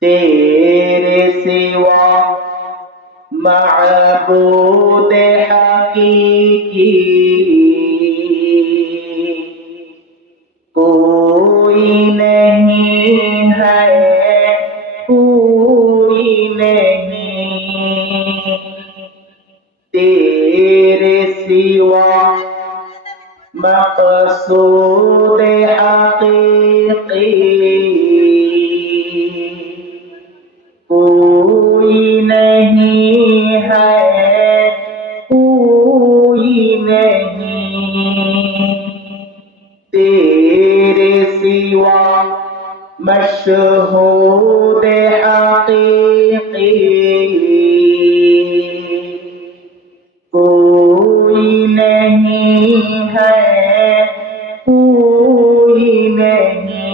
तेरे सिवा महबूद हकीकी। कोई नहीं है कोई नहीं। तेरे सिवा मकसूद हकीकी। नहीं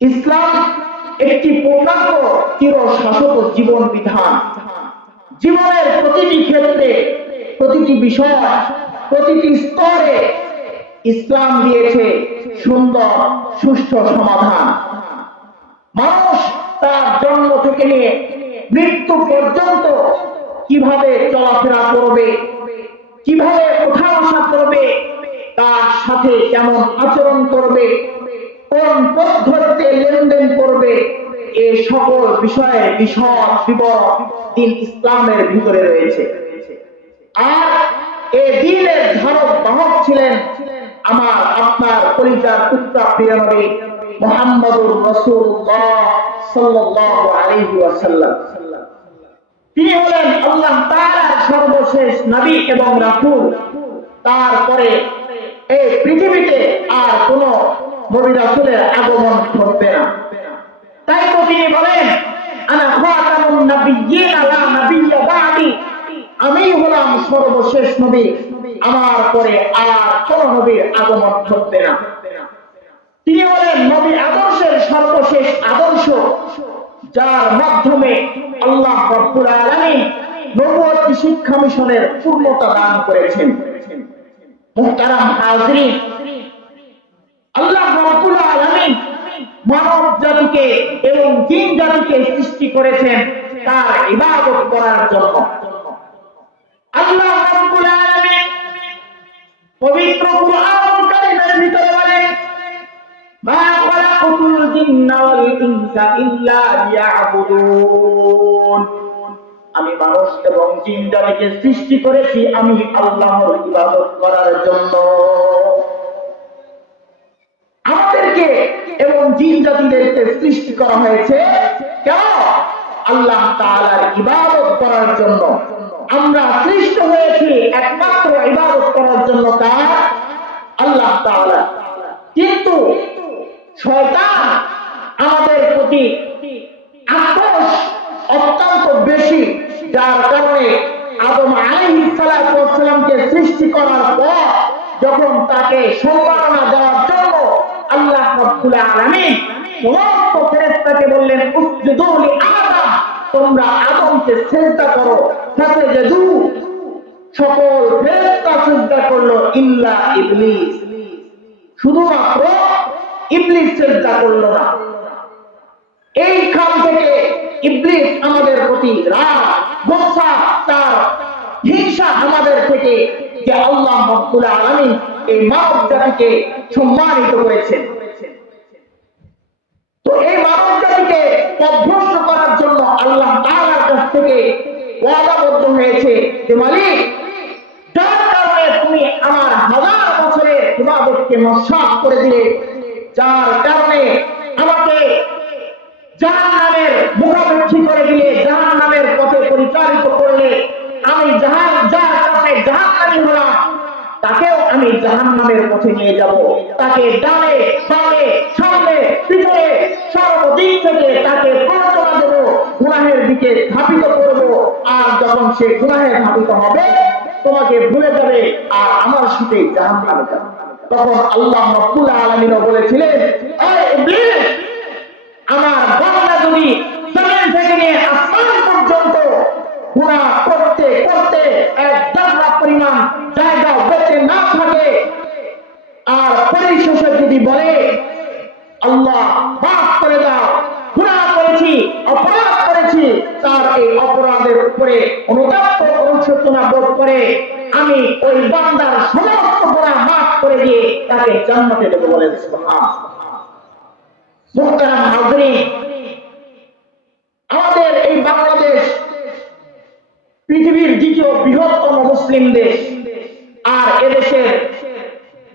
ইসলাম একটি পূর্ণাঙ্গ চির শাসক জীবন বিধান। জীবনের প্রতিটি ক্ষেত্রে, প্রতিটি বিষয়, প্রতিটি স্তরে ইসলাম দিয়েছে সুন্দর, সুষ্ঠু সমাধান। মানুষ তার জন্ম থেকে নিয়ে মৃত্যু পর্যন্ত কীভাবে চলাফেরা করবে, কীভাবে ওঠা বসা করবে তার সাথে কেমন আচরণ করবে? কোন পদ্ধতিতে লেনদেন করবে? এ সকল বিষয়ে বিশদ বিবরণ দিন ইসলামের ভিতরে রয়েছে। আর এ দিনের ধারক বাহক ছিলেন আমার আপনার পরিচার পুত্রা প্রিয় নবী মোহাম্মদুর রসুল্লাহ সাল্লাল্লাহু আলাইহি ওয়াসাল্লাম। তিনি হলেন আল্লাহ তাআলার সর্বশেষ নবী এবং রাসূল। তারপরে এই পৃথিবীতে আর কোন নবী আগমন ঘটবে না। তাই তো তিনি বলেন, আনা খাতামুন নাবিয়্যিন বাদি। আমি হলাম সর্বশেষ নবী, আমার পরে আর কোন নবীর আগমন ঘটবে না। তিনি নবী আদর্শের সর্বশেষ আদর্শ, যার মাধ্যমে আল্লাহ রব্বুল আলামিন নবুয়ত শিক্ষা মিশনের পূর্ণতা দান করেছেন। মুহতারাম হাজরিন আল্লাহ রব্বুল আলামিন মানব জাতিকে এবং জিন জাতিকে সৃষ্টি করেছেন তার ইবাদত করার জন্য। আল্লাহ রব্বুল আলামিন পবিত্র কুরআন কারীমের ভিতরে বলেন মা খালাকুতুল জিন্না ওয়াল ইনসা ইল্লা লিয়াবুদুন। আমি মানুষ এবং জিন সৃষ্টি করেছি আমি আল্লাহর ইবাদত করার জন্য। আমাদেরকে এবং জিন সৃষ্টি করা হয়েছে কেন? আল্লাহ তাআলার ইবাদত করার জন্য। আমরা সৃষ্ট হয়েছি একমাত্র ইবাদত করার জন্য কার? আল্লাহ তাআলা। কিন্তু শয়তান তাকে সম্মাননা দেওয়ার জন্য আল্লাহ রাব্বুল আলামিন সমস্ত ফেরেশতাকে বললেন, উসজুদু লি আদম তোমরা আদমকে সিজদা করো সাথে যেদু সকল ফেরেশতা সিজদা করল, ইল্লা ইবলিস। শুধুমাত্র ইবলিস চেষ্টা করল না। এইখান থেকে ইবলিস আমাদের প্রতি রাগ গোসা তার হিংসা আমাদের থেকে যে আল্লাহ রব্বুল আলামিন এই মানব জাতিকে সম্মানিত করেছেন তো এই মানব জাতিকে অভ্যস্ত করার জন্য আল্লাহ তাআলার কাছ থেকে ওয়াদাবদ্ধ হয়েছে যে, মালিক, যার কারণে তুমি আমার হাজার বছরের ইবাদতকে নস্বাত করে দিলে, যার কারণে আমাকে জাহান্নামের মুখাপেক্ষী করে দিলে জাহান্নামের পথে পরিচালিত করলে আমি জাহান যার কারণে জাহান্নামী হলাম আমি জাহান্নামের পথে নিয়ে যাব। তাকে ডানে, বামে, সামনে, পিছনে সর্বদিক থেকে তাকে প্ররোচনা দেব, গুনাহের দিকে ধাপিত করব। আর যখন সে গুনাহে ধাপিত হবে, তোমাকে ভুলে যাবে আর আমার সাথে জাহান্নামে যাবে। তখন আল্লাহ রব্বুল আলামিনও বলেছিলেন আমার বাংলা যদি জমিন থেকে নিয়ে আসমান পর্যন্ত গুণা করতে করতে এক পরিমাণ জায়গা বেঁচে না থাকে। আর পরিশেষে যদি বলে, আল্লাহ মাফ করে দাও, গুণা করেছি, অপরাধ করেছি, তার এই অপরাধের উপরে অনুতাপ্ত অনুশোচনা বোধ করে আমি ওই বান্দার সমস্ত গুণা মাফ করে দিয়ে তাকে জান্নাতে দেবো বলেন সুবহান। মুহতারাম হাজরিন আমাদের এই বাংলাদেশ পৃথিবীর দ্বিতীয় বৃহত্তম মুসলিম দেশ। আর এদেশের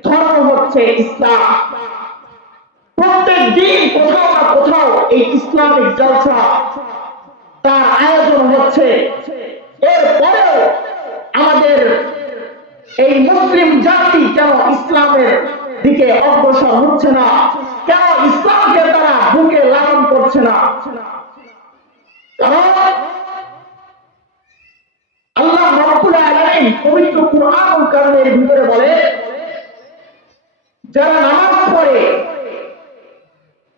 ধর্ম হচ্ছে ইসলাম। প্রত্যেক দিন কোথাও না কোথাও এই ইসলামিক জলসা তার আয়োজন হচ্ছে। এরপরেও আমাদের এই মুসলিম জাতি কেন ইসলামের দিকে অগ্রসর হচ্ছে না? কেন ইসলামকে তারা বুকে লালন করছে না? কারণ আল্লাহ রব্বুল পবিত্র কুরআন কারণের ভিতরে বলে, যারা নামাজ পড়ে,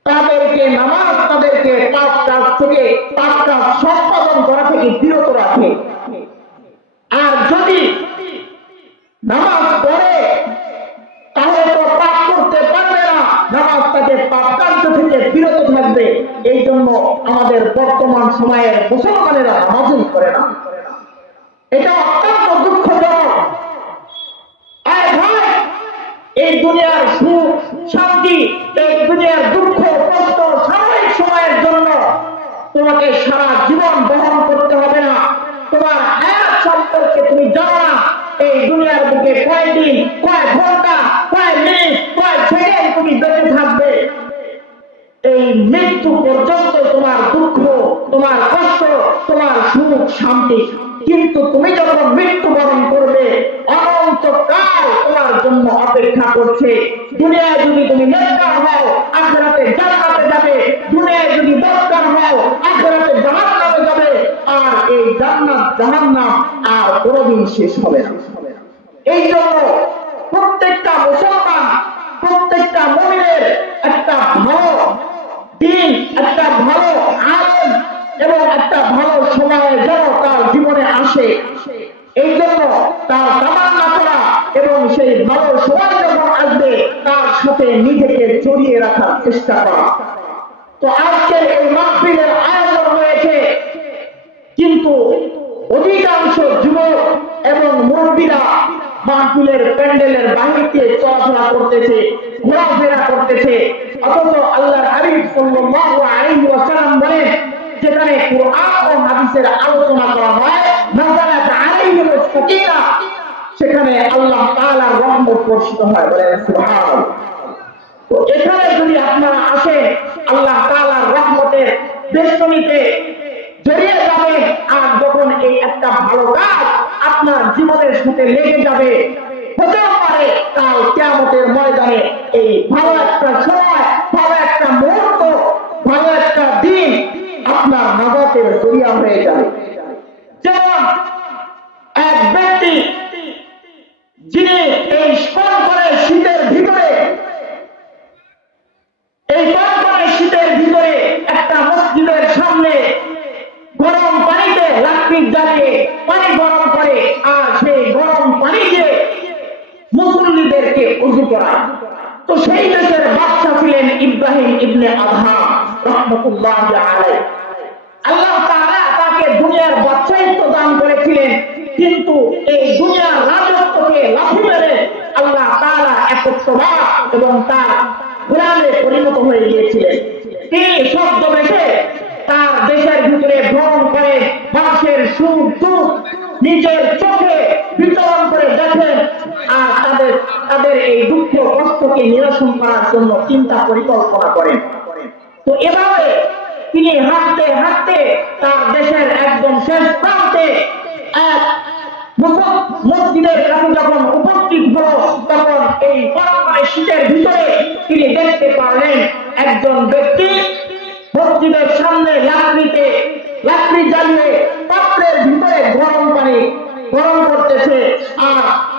তাদেরকে নামাজ তাদেরকে পাপ কাজ থেকে পাপ কাজ সম্পাদন করা থেকে বিরত রাখে। আর যদি নামাজ পড়ে, তাহলে তো পাপ করতে পারবে না। নামাজ তাকে পাপ কার্য থেকে বিরত থাকবে। এই জন্য আমাদের বর্তমান সময়ের মুসলমানেরা নামাজই করে না। এটা অত্যন্ত দুঃখজনক আয় ভাই এই দুনিয়ার সুখ, শান্তি, এই দুনিয়ার দুঃখ, কষ্ট সাময়িক সময়ের জন্য তোমাকে সারা জীবন বহন করতে হবে না। তোমার হায়াত সম্পর্কে তুমি জানো না, এই দুনিয়ার বুকে কয়দিন, কয় ঘণ্টা, কয় মিনিট, কয় সেকেন্ড তুমি বেঁচে থাকবে। এই মৃত্যু পর্যন্ত তোমার দুঃখ, তোমার কষ্ট, তোমার সুখ, শান্তি, কিন্তু তুমি যখন মৃত্যুবরণ তুমি নেককার হও, আখেরাতে জান্নাতে যাবে। দুনিয়ায় যদি বদকার হও, আখেরাতে জাহান্নামে যাবে। আর এই জান্নাত, জাহান্নাম আর কোনোদিন শেষ হবে না। এই জন্য প্রত্যেকটা মুসলমান, প্রত্যেকটা মহিলের একটা ভালো দিন, একটা ভালো আনন্দ এবং একটা ভালো সময় যেন তার জীবনে আসে। এই জন্য তার তামান্না করা এবং সেই ভালো সাথে নিজেকে জড়িয়ে রাখার চেষ্টা করা। তো আজকের এই মাহফিলের আয়োজন হয়েছে। কিন্তু অধিকাংশ যুবক এবং মুরব্বীরা মাহফিলের প্যান্ডেলের বাহিরকে চলাফেরা করতেছে, ঘোরাফেরা করতেছে। অথচ আল্লাহর হাবিব সাল্লাল্লাহু আলাইহি ওয়াসাল্লাম বলেন, যেখানে কোরআন ও হাদিসের আলোচনা করা হয়, নাযালাত আলাইহিমুস সাকিনা সেখানে আল্লাহ তাআলার রহমত বর্ষিত হয়, বলেন এখানে যদি আপনারা আসেন, আল্লাহ তাআলার রহমতের বেষ্টনীতে জড়িয়ে যাবে, আর যখন এই একটা ভালো কাজ আপনার জীবনের সাথে লেগে যাবে, হতেও পারে কাল কেয়ামতের ময়দানে এই ভালো একটা সময়, ভালো একটা মুহূর্ত, ভালো একটা দিন আপনার নাজাতের জড়িয়া হয়ে যাবে। ইবনে আধা রহমতুল্লাহ আলাই আল্লাহ তাআলা তাকে দুনিয়ার বাচ্চাইত্ব দান করেছিলেন, কিন্তু এই দুনিয়ার রাজত্বকে লাথি মেরে আল্লাহ তাআলা একত্রবাদ এবং তার গোলামে পরিণত হয়ে গিয়েছিলেন। তিনি শব্দ বেশে তার দেশের ভিতরে ভ্রমণ করে মানুষের সুখ দুঃখ নিজের চোখে বিতরণ করে দেখেন আর তাদের তাদের এই দুঃখ কষ্টকে নিরসন করার জন্য চিন্তা পরিকল্পনা করেন। তো এভাবে তিনি হাঁটতে হাঁটতে তার দেশের একদম শেষ প্রান্তে এক মসজিদের কাছে যখন উপস্থিত হলো, তখন এই পরম্পরে শীতের ভিতরে তিনি দেখতে পারলেন একজন ব্যক্তি মসজিদের সামনে লাকড়িতে, লাকড়ি জ্বালিয়ে পাত্রের ভিতরে গরম পানি গরম করতেছে। আর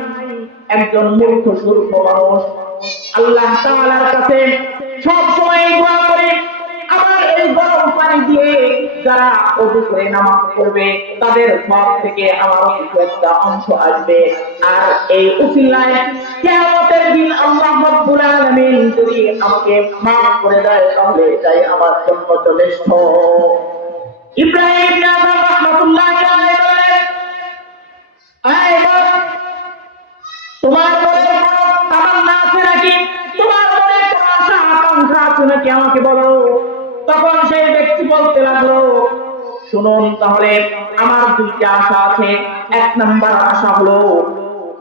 নাই, একজন মূর্খ সূর্খ মানুষ। আল্লাহ তাআলার কাছে সব সময় দোয়া করি, আমার এই গরম পানি দিয়ে যারা ওযু করে নামাজ পড়বে, তাদের সব থেকে আমার কিছু একটা অংশ আসবে। আর এই উসিলায় কিয়ামতের দিন আল্লাহ রাব্বুল আলামিন যদি আমাকে মাফ করে দেয়, তাহলে এটাই আমার জন্য যথেষ্ট। ইব্রাহিম আদম রাহমাতুল্লাহি আলাইহি বলেন, আয় বাবা তোমার আমাকে বলো। তখন সেই ব্যক্তি বলতে লাগল, শুনুন তাহলে, আমার দুইটা আশা আছে। এক নাম্বার আশা হলো,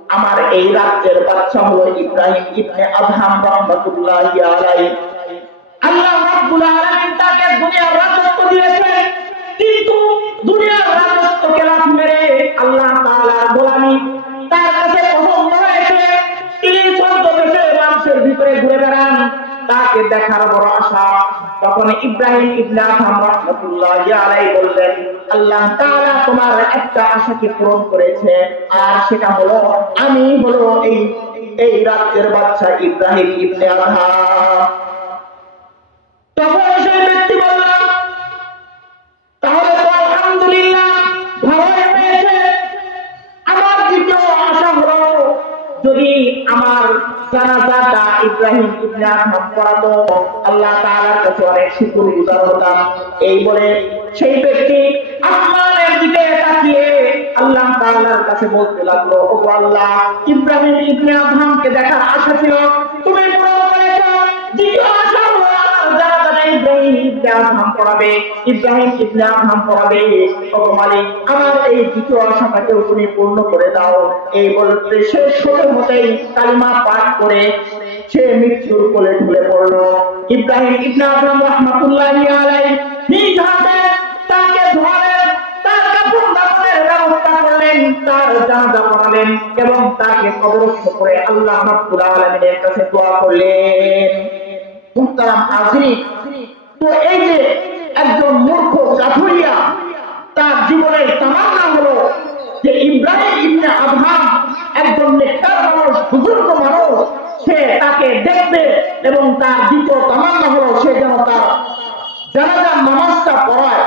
আমার এই রাজ্যের বাচ্চা হলো ইব্রাহিম ইবনে আদহাম রহমাতুল্লাহি আলাইহি। আল্লাহ রাব্বুল আলামিন তাকে দুনিয়ার রাজত্ব দিয়েছেন। কিন্তু দুনিয়ার রাজত্বকে লাভ মেরে আল্লাহ তাআলার গোলামি তাকে দেখার বড় আশা। তখন ইব্রাহিম বললেন, আল্লাহ তাআলা তোমার একটা আশাকে পূরণ করেছে, আর সেটা হলো, আমি হলো এই এই রাজ্যের বাচ্চা ইব্রাহিম ইবনে আদহাম। তখন সেই ব্যক্তি বলল, তাহলে তো আলহামদুলিল্লাহ আমার দ্বিতীয় আশা হলো, যদি আমার ইব্রাহিম ইবনে আল্লাহ কাছে অনেক গুজার হতাম এই বলে সেই ব্যক্তি আসমানের দিকে তাকিয়ে আল্লাহ কাছে বলতে লাগল ও আল্লাহ, ইব্রাহিম ইবনে দেখার আশা ছিল। তুমি করেছ। ইব্রাহিম করলেন এবং তাকে কবরস্থ করে আল্লাহ কাছে করলেন। তো এই যে একজন মূর্খ কাঠুরিয়া, তার জীবনের তামান্না হলো যে ইব্রাহিম ইবনে আবহাম একজন নেককার মানুষ, বুজুর্গ মানুষ, সে তাকে দেখবে এবং তার দ্বিতীয় তামান্না হলো সে যেন তার জানাজার নামাজটা পড়ায়।